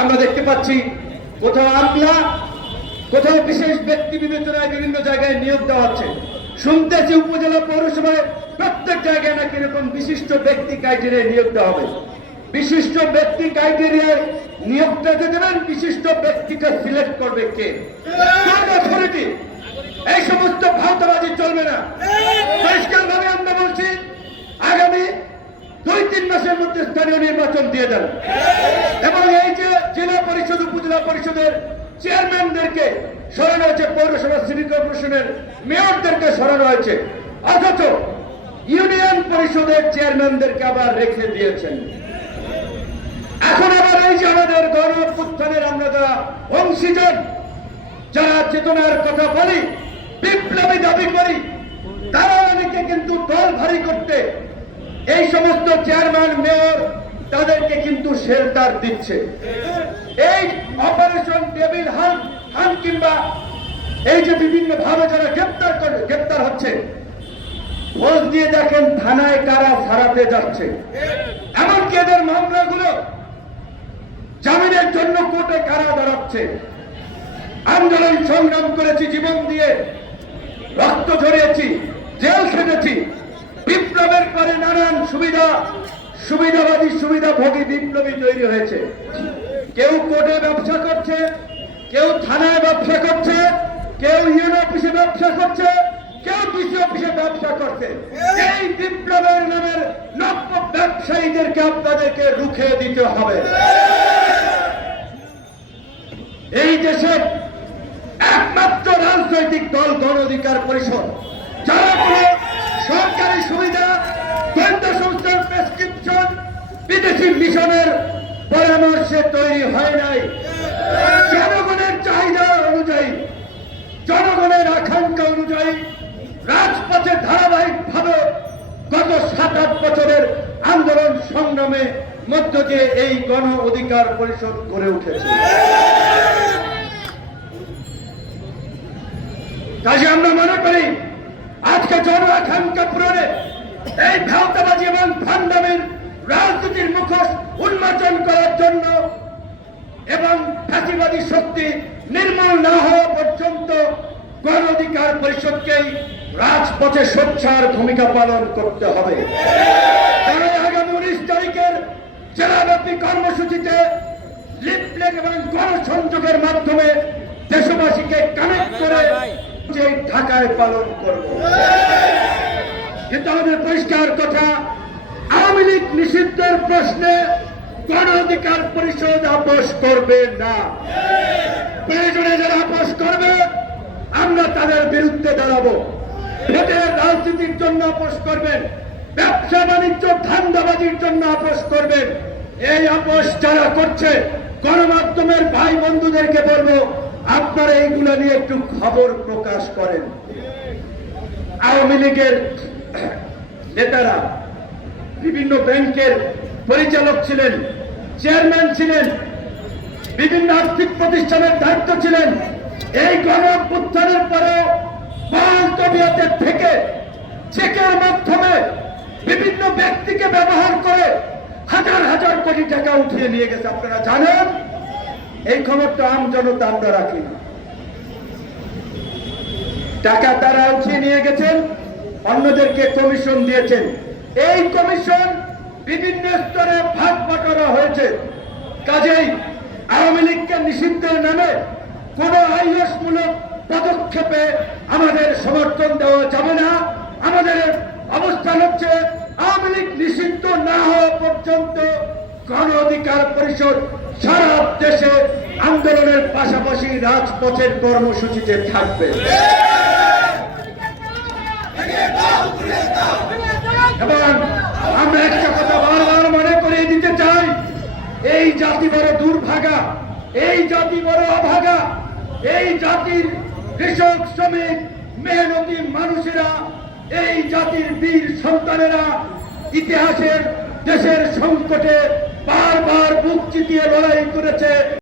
আমরা দেখতে পাচ্ছি কোথাও আমলা, কোথাও বিশেষ ব্যক্তি বিবেচনায় বিভিন্ন জায়গায় নিয়োগ দেওয়া হচ্ছে। শুনতেছি উপজেলা পৌরসভায় প্রত্যেক জায়গায় নাকি এরকম বিশিষ্ট ব্যক্তি ক্রাইটেরিয়ায় নিয়োগ দেওয়া হবে। বিশিষ্ট ব্যক্তি ক্রাইটেরিয়ায় নিয়োগটা দেবেন, বিশিষ্ট ব্যক্তিটা সিলেক্ট করবে কে? অথরিটি। এই সমস্ত ভাওতাবাজি চলবে না। পরিষ্কারভাবে আমরা বলছি, আগামী 2-3 মাসের মধ্যে স্থানীয় নির্বাচন দিয়ে দেন এবং এই যে জেলা পরিষদ, উপজেলা পরিষদের চেয়ারম্যানদেরকে সরানো হয়েছে, পৌরসভা সিটি কর্পোরেশনের মেয়রদেরকে সরানো হয়েছে, অথচ ইউনিয়ন পরিষদের চেয়ারম্যানদেরকে আবার রেখে দিয়েছেন। এখন আবার এই যে আমাদের গণ অভ্যুত্থানের আমরা যারা অংশীজন, যারা চেতনার কথা বলি, বিপ্লবী দাবি করি, তারা অনেকে কিন্তু দল ভারী করতে এই সমস্ত চেয়ারম্যান, মেয়র তাদেরকে কিন্তু শেল্টার দিচ্ছে। এই অপারেশন টেবিল হান কিংবা এই যে বিভিন্ন ভাবে যারা গ্রেপ্তার হচ্ছে, খোঁজ দিয়ে দেখেন থানায় কারা ছাড়াতে যাচ্ছে। এমনকি এদের মামলাগুলো জামিনের জন্য কোর্টে কারা দাঁড়াচ্ছে। আন্দোলন সংগ্রাম করেছি, জীবন দিয়ে রক্ত ঝরিয়েছি, জেল খেটেছি। বিপ্লবের পরে নানান সুবিধাবাদী সুবিধাভোগী বিপ্লবী তৈরি হয়েছে। কেউ কোর্টে ব্যবসা করছে, কেউ থানায় ব্যবসা করছে, কেউ ইউএন অফিসে ব্যবসা করছে, কেউ ডিসি অফিসে ব্যবসা করছে। এই বিপ্লবের নামের নব্য ব্যবসায়ীদেরকে আপনাদেরকে রুখে দিতে হবে। এই দেশের একমাত্র রাজনৈতিক দল গণ অধিকার পরিষদ, যারা কোনো সরকারি সুবিধা, গোয়েন্দা সংস্থার প্রেসক্রিপশন, বিদেশি মিশনের পরামর্শে তৈরি হয় নাই। জনগণের চাহিদা অনুযায়ী, জনগণের আকাঙ্ক্ষা অনুযায়ী রাজপথে ধারাবাহিকভাবে গত 7-8 বছরের আন্দোলন সংগ্রামে মধ্য দিয়ে এই গণ অধিকার পরিষদ গড়ে উঠেছে। কাজে আমরা মনে করি আজকে জন আকাঙ্ক্ষা পূরণে এই ভাওতাবাজি এবং ফান্ডামের রাজনীতির মুখোশ উন্মোচন করার জন্য এবং ফ্যাসিবাদী শক্তি নির্মূল না হওয়া পর্যন্ত গণ অধিকার পরিষদকেই রাজপথে সোচ্চার ভূমিকা পালন করতে হবে। তাই আগামী 19 তারিখের জেলাব্যাপী কর্মসূচিতে লিফলেট এবং গণসংযোগের মাধ্যমে দেশবাসীকে কানেক্ট করে যে ঢাকায় পালন করব। কিন্তু আমাদের পরিষ্কার কথা, আওয়ামী লীগ নিষিদ্ধের প্রশ্নে গণ অধিকার পরিষদ আপোষ করবে না। প্রয়োজনে যারা আপোষ করবে আমরা তাদের বিরুদ্ধে দাঁড়াবো। ভোটের রাজনীতির জন্য আপোষ করবেন, ব্যবসা বাণিজ্য ধান্দাবাজির জন্য আপোষ করবেন। এই আপোষ যারা করছে, গণমাধ্যমের ভাই বন্ধুদেরকে বলবো, আপনারা এইগুলো নিয়ে একটু খবর প্রকাশ করেন। আওয়ামী লীগের নেতারা বিভিন্ন ব্যাংকের পরিচালক ছিলেন, চেয়ারম্যান ছিলেন, বিভিন্ন আর্থিক প্রতিষ্ঠানের দায়িত্ব ছিলেন। এই গণ অভ্যুত্থানের পরেও তবিয়তে থেকে চেকের মাধ্যমে বিভিন্ন ব্যক্তিকে ব্যবহার করে হাজার হাজার কোটি টাকা উঠিয়ে নিয়ে গেছে। আপনারা জানেন, এই খবরটা আম জনতা আমরা রাখি না। টাকা তারা উঠিয়ে নিয়ে গেছেন, অন্যদেরকে কমিশন দিয়েছেন। এই কমিশন বিভিন্ন স্তরে ভাগ বাটোয়ারা হয়েছে। কাজেই আওয়ামী লীগকে নিষিদ্ধের নামে কোন আইএসমূলক পদক্ষেপে আমাদের সমর্থন দেওয়া যাবে না। আমাদের অবস্থান হচ্ছে, আওয়ামী লীগ নিষিদ্ধ না হওয়া পর্যন্ত গণ অধিকার পরিষদ সারা দেশে আন্দোলনের পাশাপাশি রাজপথের কর্মসূচিতে থাকবে। এবং আমরা একটা কথা বারবার মনে করিয়ে দিতে চাই, এই জাতি বড় দুর্ভাগা, এই জাতি বড় অভাগা। এই জাতির কৃষক, শ্রমিক, মেহনতি মানুষেরা, এই জাতির বীর সন্তানেরা ইতিহাসের দেশের সংকটে বারবার বুক চিতিয়ে লড়াই করেছে।